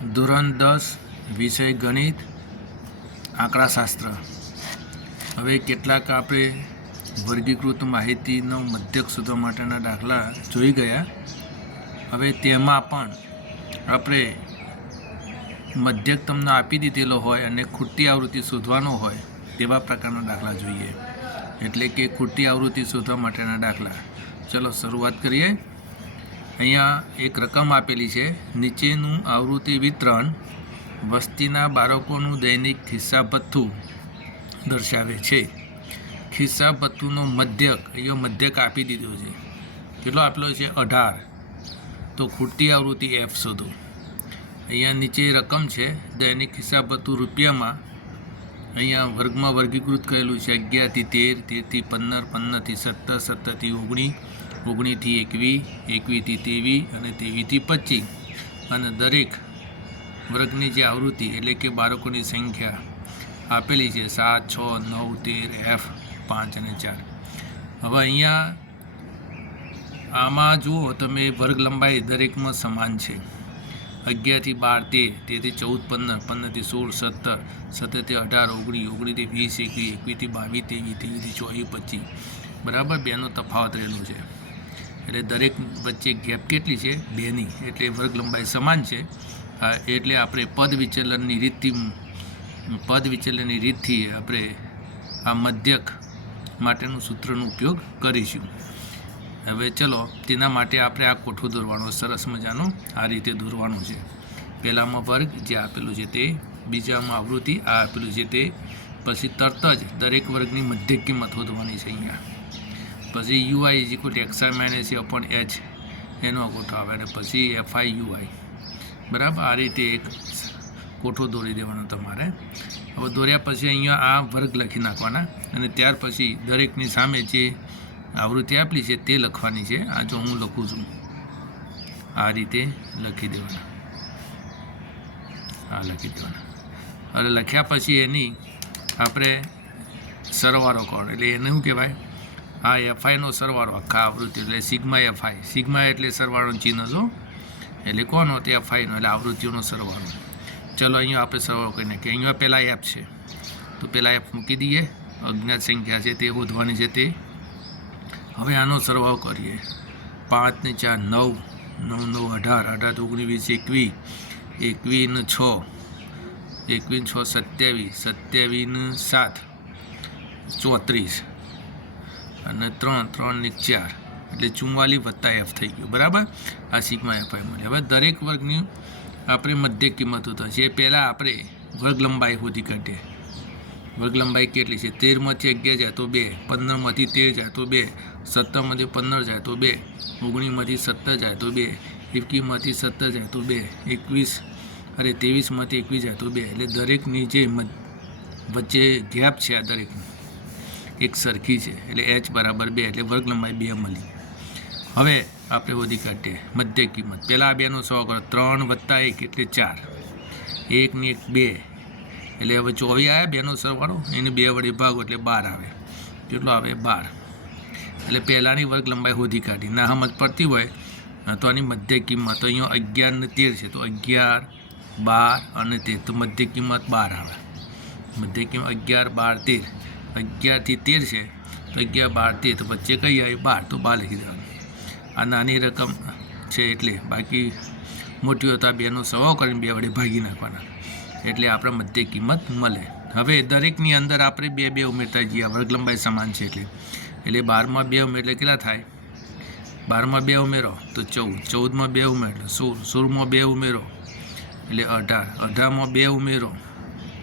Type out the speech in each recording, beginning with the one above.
ધોરણ 10 વિષય ગણિત આંકડાશાસ્ત્ર. હવે કેટલાક આપણે વર્ગીકૃત માહિતીનો મધ્યક શોધવા માટેના દાખલા જોઈ ગયા. હવે તેમાં પણ આપણે મધ્યક તમને આપી દીધેલો હોય અને ખૂટતી આવૃત્તિ શોધવાનો હોય તેવા પ્રકારના દાખલા જોઈએ. એટલે કે ખૂટતી આવૃત્તિ શોધવા માટેના દાખલા. ચલો શરૂઆત કરીએ. અહીંયા એક રકમ આપેલી છે. નીચેનું આવૃત્તિ વિતરણ વસ્તીના બાળકોનું દૈનિક ખિસ્સા ભથ્થું દર્શાવે છે. ખિસ્સા ભથ્થુનો મધ્યક અહીંયા મધ્યક આપી દીધો છે. કેટલો આપેલો છે? 18. તો ખૂટતી આવૃત્તિ F શોધો. અહીંયા નીચે રકમ છે દૈનિક ખિસ્સા ભથ્થું રૂપિયામાં. અહીંયા વર્ગમાં વર્ગીકૃત કરેલું છે 11 થી 13, 13 થી 15, 15 થી 17, 17 થી 19, 19 થી 21, 21 થી 23 અને 23 થી 25. અને દરેક વર્ગની જે આવૃત્તિ એટલે કે બાળકોની સંખ્યા આપેલી છે 7, 6, 9, 13, F 5 અને 4. હવે અહીંયા આમાં જુઓ તમે વર્ગ લંબાઈ દરેકમાં સમાન છે. 11 થી 12, 13, 13 થી 14, 15, 15 થી 16, 17, 17 થી 18, 19, 19 થી 20, 21, 21 થી 22, 23 થી 24, 25. બરાબર, બેનો તફાવત રહેલો છે. એટલે દરેક વચ્ચે ગેપ કેટલી છે? 2ની. એટલે વર્ગ લંબાઈ સમાન છે. એટલે આપણે પદ વિચલનની રીતથી આપણે આ મધ્યક માટેનું સૂત્રનો ઉપયોગ કરીશું. હવે ચલો તેના માટે આપણે આ કોઠો દોરવાનો સરસ મજાનો આ રીતે દોરવાનો છે. પહેલામાં વર્ગ જે આપેલું છે તે, બીજામાં આવૃત્તિ આ આપેલું છે તે, પછી તરત જ દરેક વર્ગની મધ્યક કિંમત શોધવાની છે અહીંયા. પછી UI = xi - h એનો કોઠો આવે અને પછી FI UI. બરાબર, આ રીતે એક કોઠો દોરી દેવાનો તમારે. હવે દોર્યા પછી અહીંયા આ વર્ગ લખી નાખવાના અને ત્યાર પછી દરેકની સામે જે આવૃત્તિ આપેલી છે તે લખવાની છે. આ જો હું લખું છું આ રીતે લખી દેવાના. આ લખી દેવાના. અને લખ્યા પછી એની આપણે સરવાળો કરો. એટલે એને શું કહેવાય? આ FIનો સરવાળો આખા આવૃત્તિ એટલે સિગ્મા FI. સિગ્મા એટલે સરવાળોનું ચિહ્ન જો, એટલે કોનો? તે FIનો એટલે આવૃત્તિઓનો સરવાળો. ચલો અહીંયા આપણે સરવાળો કરીને કે અહીંયા પહેલાં F છે તો પહેલાં F મૂકી દઈએ. અજ્ઞાત સંખ્યા છે તે શોધવાની છે તે. હવે આનો સરવાળો કરીએ. 5 ને 4 9, 9 9 18, 18 19 20, 21 21 6, 21 6 27, 27 7 34 અને 3 3 ને 4 એટલે 44 + F થઈ ગયું. બરાબર, આ સિગ્મા FI મળે. હવે દરેક વર્ગની આપણે મધ્યક કિંમતો થશે. પહેલાં આપણે વર્ગ લંબાઈ શોધી કાઢીએ. વર્ગ લંબાઈ કેટલી છે? 13માંથી 11 જાય તો 2, 15માંથી 13 જાય તો 2, 17માંથી 15 જાય તો 2, 19માંથી 17 જાય તો 2, 21માંથી 17 જાય તો 2, 23માંથી 21 જાય તો 2. એટલે દરેકની જે વચ્ચે ગેપ છે આ દરેકની એક સરખી છે. એટલે H = 2 એટલે વર્ગ લંબાઈ 2 મળી. હવે આપણે શોધી કાઢીએ મધ્યક કિંમત. પહેલાં આ બેનો સરવાળો કરો. 3 + 1 એટલે 4, 1 ને 1 2 એટલે હવે 24 આવ્યા. બેનો સરવાળો એને 2 વડે ભાગો એટલે 12 આવે. કેટલો આવે? 12. એટલે પહેલાંની વર્ગ લંબાઈ શોધી કાઢી. ના સમજ પડતી હોય તો આની મધ્યક કિંમત અહીંયા 11 ને 13 છે તો 11, 12 અને 13 તો મધ્યક કિંમત 12 આવે. મધ્યક કિંમત 11, 12, 13. 11 થી 13 છે તો 11, 12, 13 તો વચ્ચે કઈ આવી? 12 તો 12 લખી દેવાનું. આ નાની રકમ છે એટલે, બાકી મોટી હોય તો આ બેનો સરવાળો કરીને 2 વડે ભાગી નાખવાના એટલે આપણે મધ્યક કિંમત મળે. હવે દરેકની અંદર આપણે 2 2 ઉમેરતા જઈએ. વર્ગ લંબાઈ સમાન છે એટલે 12માં 2 ઉમેર એટલે કેટલા થાય? 12માં 2 ઉમેરો તો 14, 14માં 2 ઉમેરો એટલે 16, 16માં 2 ઉમેરો એટલે 18, 18માં 2 ઉમેરો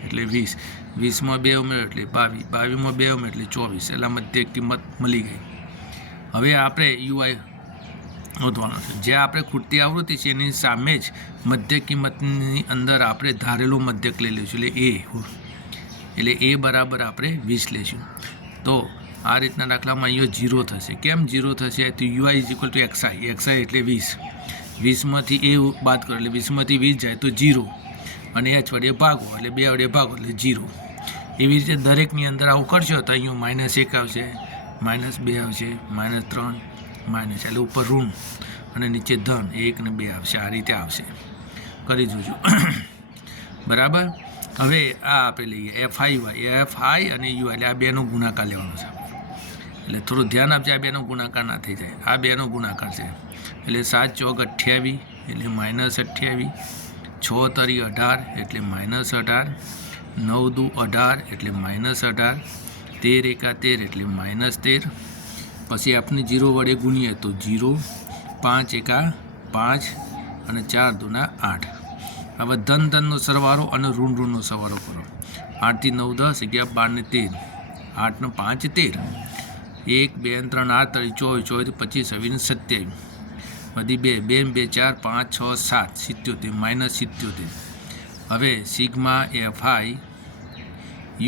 એટલે 20, 20માં 2 ઉમેરો એટલે 22, 22માં 2 ઉમેરો એટલે 24. એટલે મધ્યક કિંમત મળી ગઈ. હવે આપણે UI શોધવાનું છે. જે આપણે ખૂટતી આવૃત્તિ છે એની સામે જ મધ્યક કિંમતની અંદર આપણે ધારેલું મધ્યક લઈ લઈશું એટલે A બરાબર આપણે 20 લઈશું. તો આ રીતના દાખલામાં અહીંયા 0 થશે. કેમ 0 થશે? તો UI = xi. xi એટલે 20. 20માંથી A બાદ કરો એટલે 20માંથી 20 જાય તો 0 અને H વડે ભાગો એટલે 2 વડે ભાગો એટલે 0. એવી રીતે દરેકની અંદર આવું કરશો તો અહીંયા -1 આવશે, -2 આવશે, -3 માઇનસ એટલે ઉપર ઋણ અને નીચે ધન 1 ને 2 આવશે. આ રીતે આવશે. કરી જોજો બરાબર. હવે આ આપણે લઈએ FI અને UI એટલે આ બેનો ગુણાકાર લેવાનો છે, એટલે થોડું ધ્યાન આપજે, આ બેનો ગુણાકાર ના થઈ જાય, આ બેનો ગુણાકાર છે એટલે 7 ચોક 28 એટલે -28, 6 તરી 18 એટલે -18, 9 દુ 18 એટલે -18, 13 એકા 13 એટલે -13, પછી આપણે 0 વડે ગુણીએ તો 0, 5 એકા 5 અને 4 દુના 8. હવે ધનનો સરવાળો અને ઋણનો સરવાળો કરો. 8 થી 9 10, 11 12 ને 13, 8 ને 5 13, 1 2 3 8 તરી 24, 24 25 27 વધી 2 2 2 4 5 6 7 77 -77. હવે sigma FI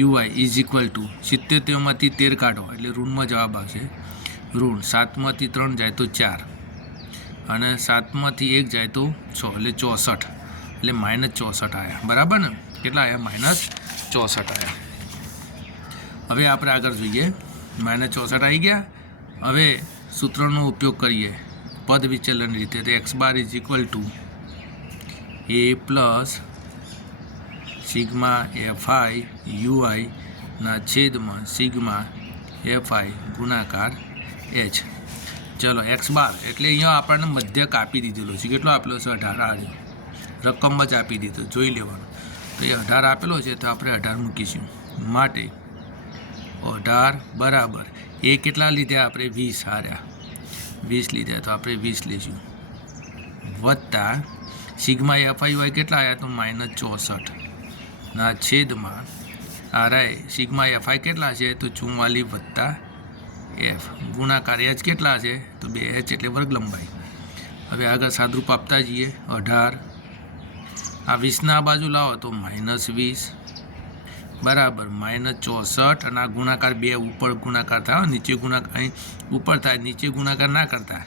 UI is equal to 77માંથી 13 કાઢો એટલે ઋણમાં જવાબ આવશે. ઋણ 7માંથી 3 જાય તો 4 અને 7માંથી 1 જાય તો 6 એટલે 64, એટલે -64 આવ્યા. બરાબર ને? કેટલા આવ્યા? -64 આવ્યા. હવે આપણે આગળ જોઈએ. -64 આવી ગયા. હવે સૂત્રનો ઉપયોગ કરીએ પદ વિચલન રીતે. તો x bar is equal two a plus sigma FI UI ના છેદમાં સિગ્મા FI ગુણાકાર h. ચલો x બાર એટલે અહીંયા આપણને મધ્ય કાપી દીધેલો છે. કેટલો આપેલો છે? 18. રકમ જ આપી દીધો, જોઈ લેવાનું. તો એ 18 આપેલો છે તો આપણે 18 મૂકીશું. માટે 18 બરાબર એ કેટલા લીધા આપણે? 20 હાર્યા, 20 લીધા તો આપણે 20 લઈશું, વત્તા સિગ્મા FI હોય કેટલા આવ્યા? તો -64 ના છેદમાં આરાય સિગ્મા FI કેટલા છે? તો 44 વત્તા f ગુણાકાર h કેટલા છે? તો 2h એટલે વર્ગ લંબાઈ. હવે આગળ સાદરૂપ આપતા જઈએ. 18 આ 20 આ બાજુ લાવો તો -20 બરાબર -64 અને આ ગુણાકાર 2 ઉપર ગુણાકાર થાય, નીચે ગુણાકાર અહીં ઉપર થાય, નીચે ગુણાકાર ના કરતા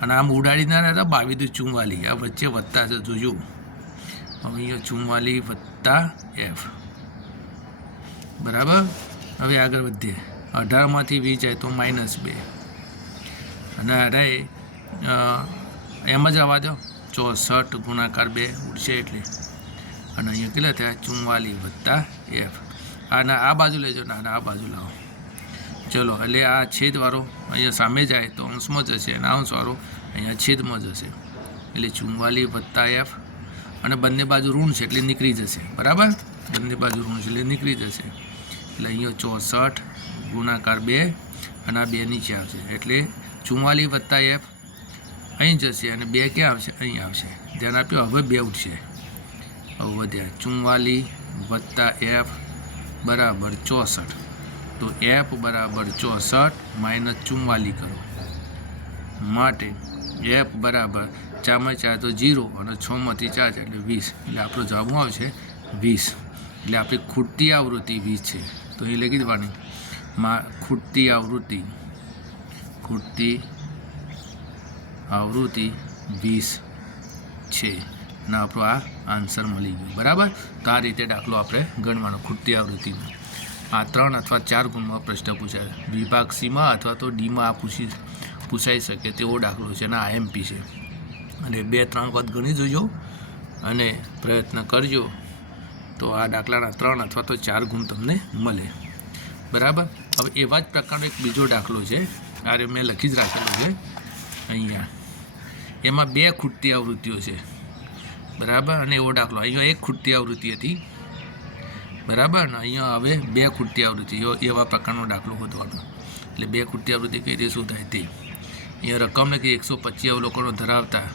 અને આમ ઉડાડી ના રહેતા. 22 × 44 આ વચ્ચે વત્તા છે, જોજો અહીંયા 44 વત્તા f બરાબર. હવે આગળ વધીએ. 18માંથી 20 જાય તો -2 અને અઢારે એમ જ આવવા દો. 64 ગુણાકાર 2 ઉડશે એટલે, અને અહીંયા કેટલા થયા? 44 વત્તા f. આના આ બાજુ લેજો ને આના આ બાજુ લાવો. ચલો એટલે આ છેદવાળો અહીંયા સામે જાય તો અંશમાં જશે અને અંશવાળો અહીંયા છેદમાં જશે, એટલે 44 વત્તા f અને બંને બાજુ ઋણ છે એટલે નીકળી જશે. બરાબર, બંને બાજુ ઋણ છે એટલે નીકળી જશે. એટલે અહીંયા 64 ગુણાકાર 2 અને આ 2 નીચે આવશે એટલે 44 વત્તા f અહીં જશે અને 2 ક્યાં આવશે? અહીં આવશે. ધ્યાન આપ્યો. હવે 2 ઉઠશે, હવે વધ્યા 44 વત્તા f બરાબર 64. તો f બરાબર 64 -44 કરો. માટે f બરાબર 4 4 તો 0 અને 6માંથી 4 એટલે 20, એટલે આપણો જવાબ આવશે 20. એટલે આપણી ખૂટતી આવૃત્તિ 20 છે. તો એ લખી દેવાની ખૂટતી આવૃત્તિ 20 છે અને આપણો આ આન્સર મળી ગયો. બરાબર. તો આ રીતે દાખલો આપણે ગણવાનો ખૂટતી આવૃત્તિનો. આ 3 અથવા 4 ગુણમાં પ્રશ્ન પૂછાય. વિભાગ સીમાં અથવા તો ડીમાં આ પૂછાઈ શકે તેવો દાખલો છે અને આ IMP છે. અને 2-3 વખત ગણી જોજો અને પ્રયત્ન કરજો તો આ દાખલાના 3 અથવા તો 4 ગુણ તમને મળે. બરાબર. હવે એવા જ પ્રકારનો એક બીજો દાખલો છે, આ મેં લખી જ રાખેલો છે અહીંયા. એમાં 2 ખૂટતી આવૃત્તિઓ છે. બરાબર. અને એવો દાખલો અહીંયા 1 ખૂટતી આવૃત્તિ હતી. બરાબર ને અહીંયા હવે 2 ખૂટતી આવૃત્તિ, એવા પ્રકારનો દાખલો શોધવાનો. એટલે 2 ખૂટતી આવૃત્તિ કઈ રીતે શું થાય તે અહીંયા રકમને કે 125 અવલોકનો ધરાવતા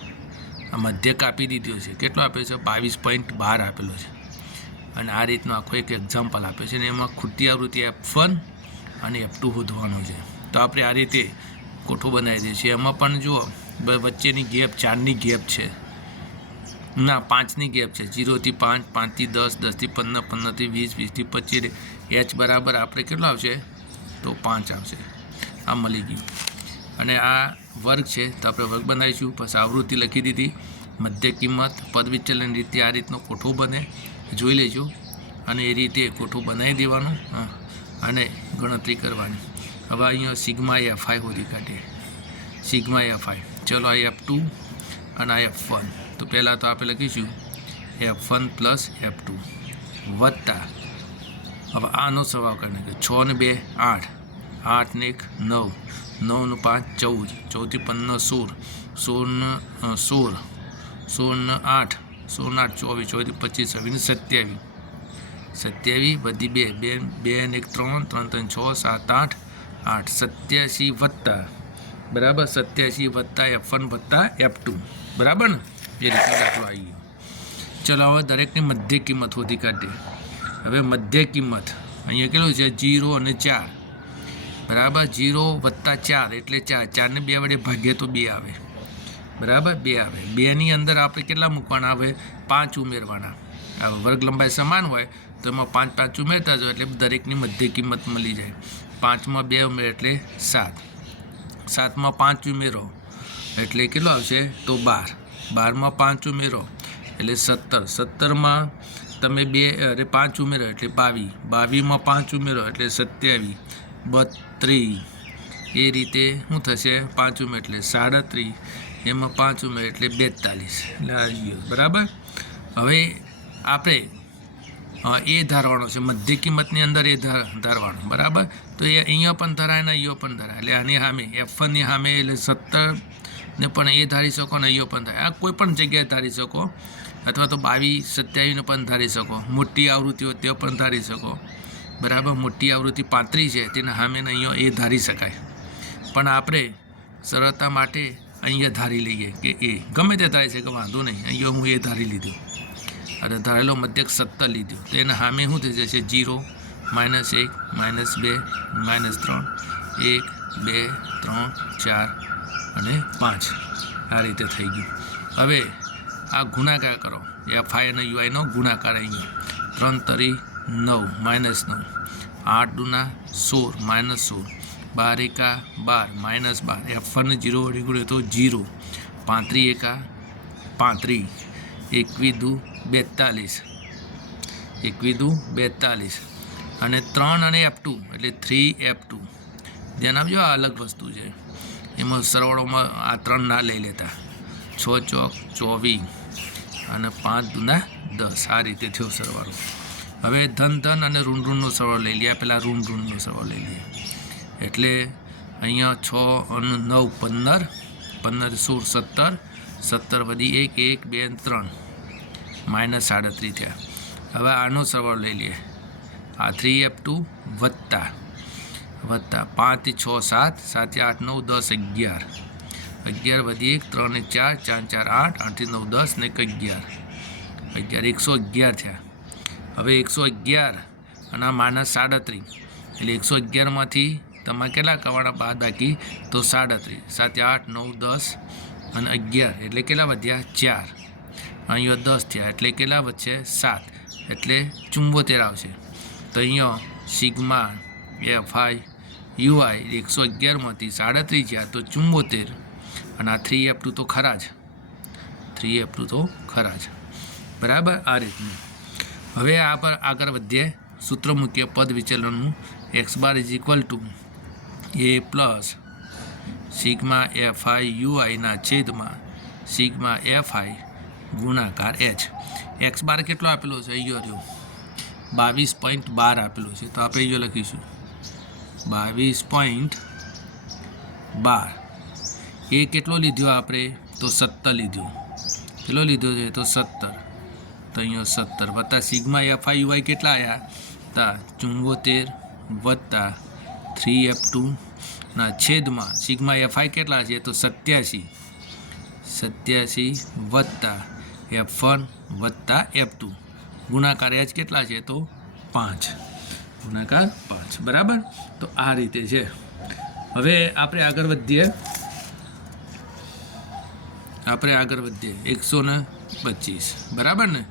આ મધ્ય કાપી દીધો છે. કેટલો આપ્યો છે? 22.12 આપેલો છે. અને આ રીતનો આખો એક એક્ઝામ્પલ આપ્યો છે અને એમાં ખૂટતી આવૃત્તિ F1 અને F2 શોધવાનું છે. તો આપણે આ રીતે કોઠો બનાવી દઈએ છીએ. એમાં પણ જુઓ વચ્ચેની ગેપ 4ની ગેપ છે, ના 5ની ગેપ છે. 0 થી 5, 5 થી 10, 10 થી 15, 15 થી 20, 20 થી 25. h બરાબર આપણે કેટલો આવશે? તો 5 આવશે. આ મળી ગયું. અને આ વર્ગ છે તો આપણે વર્ગ બનાવીશું. પછી આવૃત્તિ લખી દીધી, મધ્ય કિંમત, પદ વિચલન રીતે આ રીતનો કોઠો બને, જોઈ લેજો. અને એ રીતે કોઠો બનાવી દેવાનું અને ગણતરી કરવાની. હવે અહીંયા સિગ્મા FI શોધી કાઢીએ. સિગ્મા FI, ચલો આ F2 અને આ F1. તો પહેલાં તો આપણે લખીશું F1 પ્લસ F2 વત્તા હવે આનો સરવાળો કરીને 6 ને 2 8 8 ને 1 9 9 ને 5 14 14 થી 15 16 16 16 ને 8 16 ને 8 24 24 થી 25 27 27 બધી 2 2 ને 1 3 3 3 6 7 8 8 87 વત્તા બરાબર 87 વત્તા F1 વત્તા F2 બરાબર ને એ રીતે દાખલો આવી ગયો. ચલો હવે દરેકની મધ્ય કિંમત શોધી કાઢીએ. હવે મધ્ય કિંમત અહીંયા કેટલું છે 0 અને 4 બરાબર 0 વત્તા 4 એટલે 4 4ને 2 વડે ભાગીએ તો 2 આવે બરાબર 2 આવે 2ની અંદર આપણે કેટલા મૂકવાના આવે 5 ઉમેરવાના. હવે વર્ગ લંબાઈ સમાન હોય તો એમાં 5 5 ઉમેરતા જાઓ એટલે દરેકની મધ્ય કિંમત મળી જાય. 5માં 2 ઉમેર એટલે 7 7માં 5 ઉમેરો એટલે કેટલો આવશે તો 12 12માં 5 ઉમેરો એટલે 17 17માં તમે 5 ઉમેરો એટલે 22 22માં 5 ઉમેરો એટલે 27 32 એ રીતે શું થશે 5 ઉમેર એટલે 37 એમાં 5 ઉમેર એટલે 42 એટલે આવી ગયો બરાબર. હવે આપણે એ ધારવાનો છે મધ્ય કિંમતની અંદર એ ધારવાનો બરાબર. તો એ અહીંયા પણ ધરાય ને અહીંયા પણ ધરાય એટલે આની સામે F1ની સામે એટલે 17 ને પણ એ ધારી શકો ને અહીંયા પણ ધારે આ કોઈ પણ જગ્યાએ ધારી શકો અથવા તો 22 27ને પણ ધારી શકો. મોટી આવૃત્તિ હોય તે પણ ધારી શકો બરાબર. મોટી આવૃત્તિ 35 છે તેના સામે અહીંયા એ ધારી શકાય પણ આપણે સરળતા માટે અહીંયા ધારી લઈએ કે એ ગમે તે ધારી શકે વાંધો નહીં. અહીંયા હું એ ધારી લીધું અને ધારેલો મધ્યક 17 લીધો તો એના સામે શું થઈ જશે 0 -1 -2 -3 1 2 3 4 અને 5 આ રીતે થઈ ગયું. હવે આ ગુણાકાર કરો FI અને UIનો ગુણાકાર અહીંયા 3 તરી 9 -9 8 દુના 16 -16 12 એકા 12 -12 F1 0 વડે ગુણ્યો તો 0 35 એકા 35 21 દુ 42 21 દુ 42 અને 3 અને F2 એટલે 3F2 ધ્યાન આપજો આ અલગ વસ્તુ છે એમાં સરવાળોમાં આ 3 ના લઈ લેતા 6 ચોક 24 અને 5 દુના 10 આ રીતે થયો સરવાળો. હવે ધન અને ઋણનો સરવાળો લઈ લઈએ. પહેલાં ઋણનો સરવાળો લઈ લઈએ એટલે અહીંયા 6 અને 9 15 15 16 17 વધી 1 1 2 3 -37 થયા. હવે આનો સરવાળો લઈ લઈએ આ 3F2 વત્તા 5 થી 6 7 7 થી 8 9 10 11 11 વધી 1 3 1 4 4 4 8 8 થી 9 10 ને 11 111 થયા. હવે 111 અને -37 એટલે 111માંથી તમારે કેટલા કરવાના બાદબાકી તો 37 7 8 9 10 અને 11 એટલે કેટલા વધ્યા 4 અહીંયા 10 થયા એટલે કેટલા વધશે 7 એટલે 74 આવશે. તો અહીંયા સિગ્મા FI UI 111માંથી 37 થયા તો 74 અને આ 3F2 તો ખરા જ 3F2 તો ખરા જ બરાબર આ રીતનું. હવે આ પર આગળ વધીએ સૂત્ર મૂકીએ પદ વિચલનનું x bar = a plus sigma FI UIના છેદમાં સિગ્મા FI ગુણાકાર h. x બાર કેટલો આપેલો છે અહીંયા રહ્યો 22.12 આપેલો છે તો આપણે અહીંયા લખીશું 22.12. એ કેટલો લીધો આપણે તો 17 લીધો. કેટલો લીધો છે તો 17 તો અહીંયા 17 વત્તા સિગ્મા FI UI કેટલા આવ્યા તા 74 વત્તા 3F2 ના છેદમાં સિગ્મા FI કેટલા છે તો 87 વત્તા F1 વત્તા F2 ગુણાકાર h કેટલા છે તો 5 ગુણાકાર 5 બરાબર. તો આ રીતે છે. હવે આપણે આગળ વધીએ 125 બરાબર ને.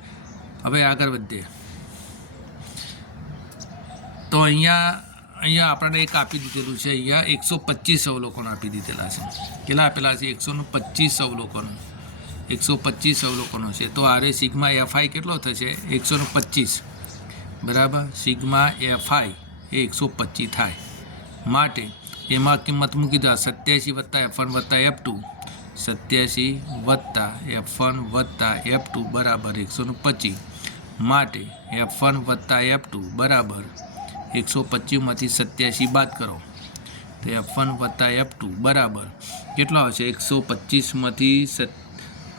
હવે આગળ વધીએ તો અહીંયા આપણને એક આપી દીધેલું છે અહીંયા 125 અવલોકનો આપી દીધેલા છે. કેટલા આપેલા છે 125 અવલોકનો 125 અવલોકનો છે. તો આરે સિગ્મા FI કેટલો થશે 125 બરાબર. સિગ્મા FI એ 125 થાય માટે એમાં કિંમત મૂકી દો 87 વત્તા F1 વત્તા F2 87 વત્તા F1 વત્તા F2 બરાબર 125 માટે F1 વત્તા F2 બરાબર 125માંથી 87 બાદ કરો તો F1 વત્તા F2 બરાબર કેટલો આવશે 125માંથી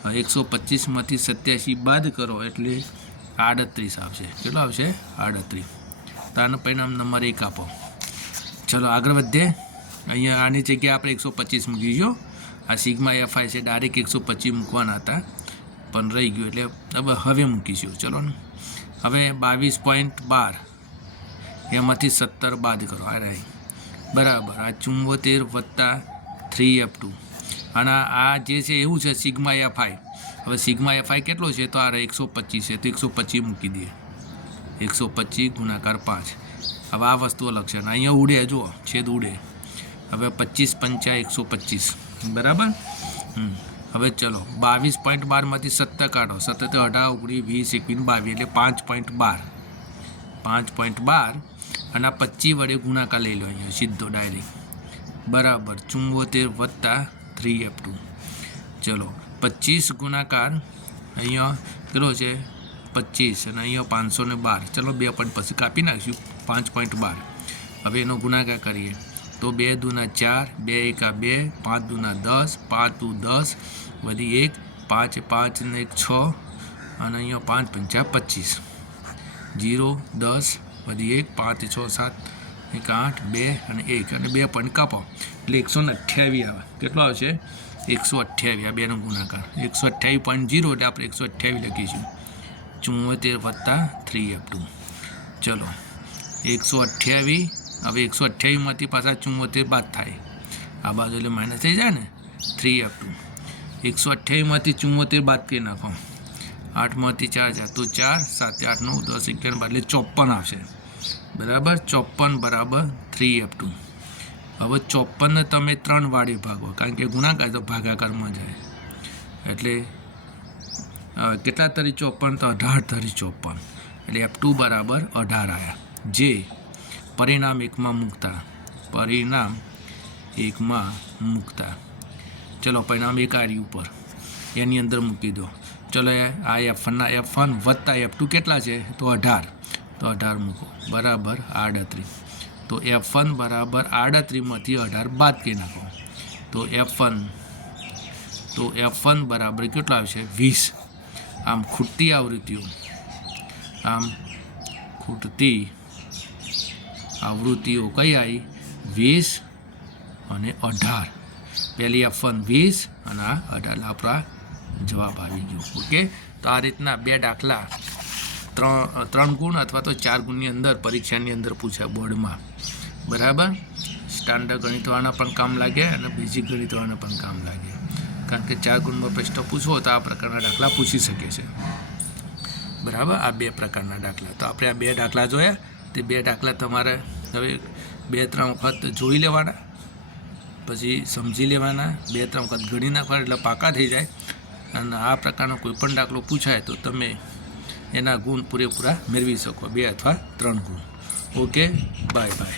87 બાદ કરો એટલે 38 આવશે. કેટલો આવશે 38. તો આનું પરિણામ નંબર 1 આપો. ચલો આગળ વધીએ. અહીંયા આની જગ્યાએ આપણે 125 મૂકીશું. આ સિગ્મા એફઆઈ છે ડાયરેક્ટ 125 મૂકવાના હતા પણ રહી ગયું એટલે હવે મૂકીશું. ચલો ને હવે 22.12 એમાંથી 17 બાદ કરો આ રહી બરાબર આ 74 વત્તા 3F2 અને આ જે છે એવું છે સિગ્મા એફઆઈ. હવે સિગ્મા એફઆઈ કેટલો છે તો આ 125 છે તો 125 મૂકી દઈએ. 125 ગુણાકાર 5. હવે આ વસ્તુ અલગ છે ને અહીંયા ઉડે જુઓ છેદ ઉડે. હવે 25 પંચા 125 બરાબર. હવે ચલો 22.12માંથી 17 કાઢો. 17 18 19 20 21 22 એટલે 5.12 અને આ 25 વડે ગુણાકાર લઈ લો અહીંયા સીધો ડાયરેક્ટ બરાબર 74 વત્તા 3F2. ચલો 25 ગુણાકાર અહીંયા કેટલો છે 25 અને અહીંયા 512. ચલો 2 પોઈન્ટ પછી કાપી નાખીશું 5.12. હવે એનો ગુણાકાર કરીએ તો 2 દૂના 4 2 એકા 2 5 દૂના 10 5 દૂ 10 વધી 1 5 5 ને 1 6 અને અહીંયા 5 પંચા 25 0 10 વધી 1 5 6 7 1 8 2 અને 1 અને 2 પોઈન્ટ કાપો એટલે 128 આવે. કેટલો આવશે 128. આ બેનો ગુણાકાર 128.0 એટલે આપણે 128 લખીશું. 74 વત્તા 3F2. ચલો 128. હવે 128માંથી પાછા 74 બાદ થાય આ બાજુ એટલે માઇનસ થઈ જાય ને 3F2. 128માંથી 74 બાદ કરી નાખો 8માંથી 4 જાય તો 4 7 8 9 10 11 એટલે 54 આવશે બરાબર. 54 બરાબર 3F2. હવે 54ને તમે 3 વાડે ભાગો કારણ કે ગુણાકાર તો ભાગાકારમાં જાય એટલે કેટલા તરી 54 તો 18 તરી 54 એટલે F2 બરાબર 18 આવ્યા. જે પરિણામ 1માં મૂકતા ચલો પરિણામ 1 આરી ઉપર એની અંદર મૂકી દો. ચલો આ F1 વત્તા F2 કેટલા છે તો 18 તો 18 મૂકો બરાબર 38. તો F1 બરાબર 38માંથી 18 બાદ કરી નાખો તો F1 બરાબર કેટલો આવશે 20. આમ ખૂટતી આવૃત્તિઓ કઈ આવી 20 અને 18. પહેલી F1 20 અને આ 18 આપણા જવાબ આવી ગયો. ઓકે તો આ રીતના 2 દાખલા 3 ગુણ અથવા તો 4 ગુણની અંદર પરીક્ષાની અંદર પૂછ્યા બોર્ડમાં બરાબર. સ્ટાન્ડર્ડ ગણિતવાળાના પણ કામ લાગે અને બેઝિક ગણિતવાળાના પણ કામ લાગે કારણ કે 4 ગુણમાં પ્રશ્ન પૂછવો તો આ પ્રકારના દાખલા પૂછી શકે છે બરાબર. આ 2 પ્રકારના દાખલા તો આપણે આ 2 દાખલા જોયા. તે 2 દાખલા તમારે હવે 2-3 વખત જોઈ લેવાના પછી સમજી લેવાના 2-3 વખત ગણી નાખવાના એટલે પાકા થઈ જાય અને આ પ્રકારનો કોઈ પણ દાખલો પૂછાય તો તમે એના ગુણ પૂરેપૂરા મેળવી શકો 2 અથવા 3 ગુણ. Okay bye.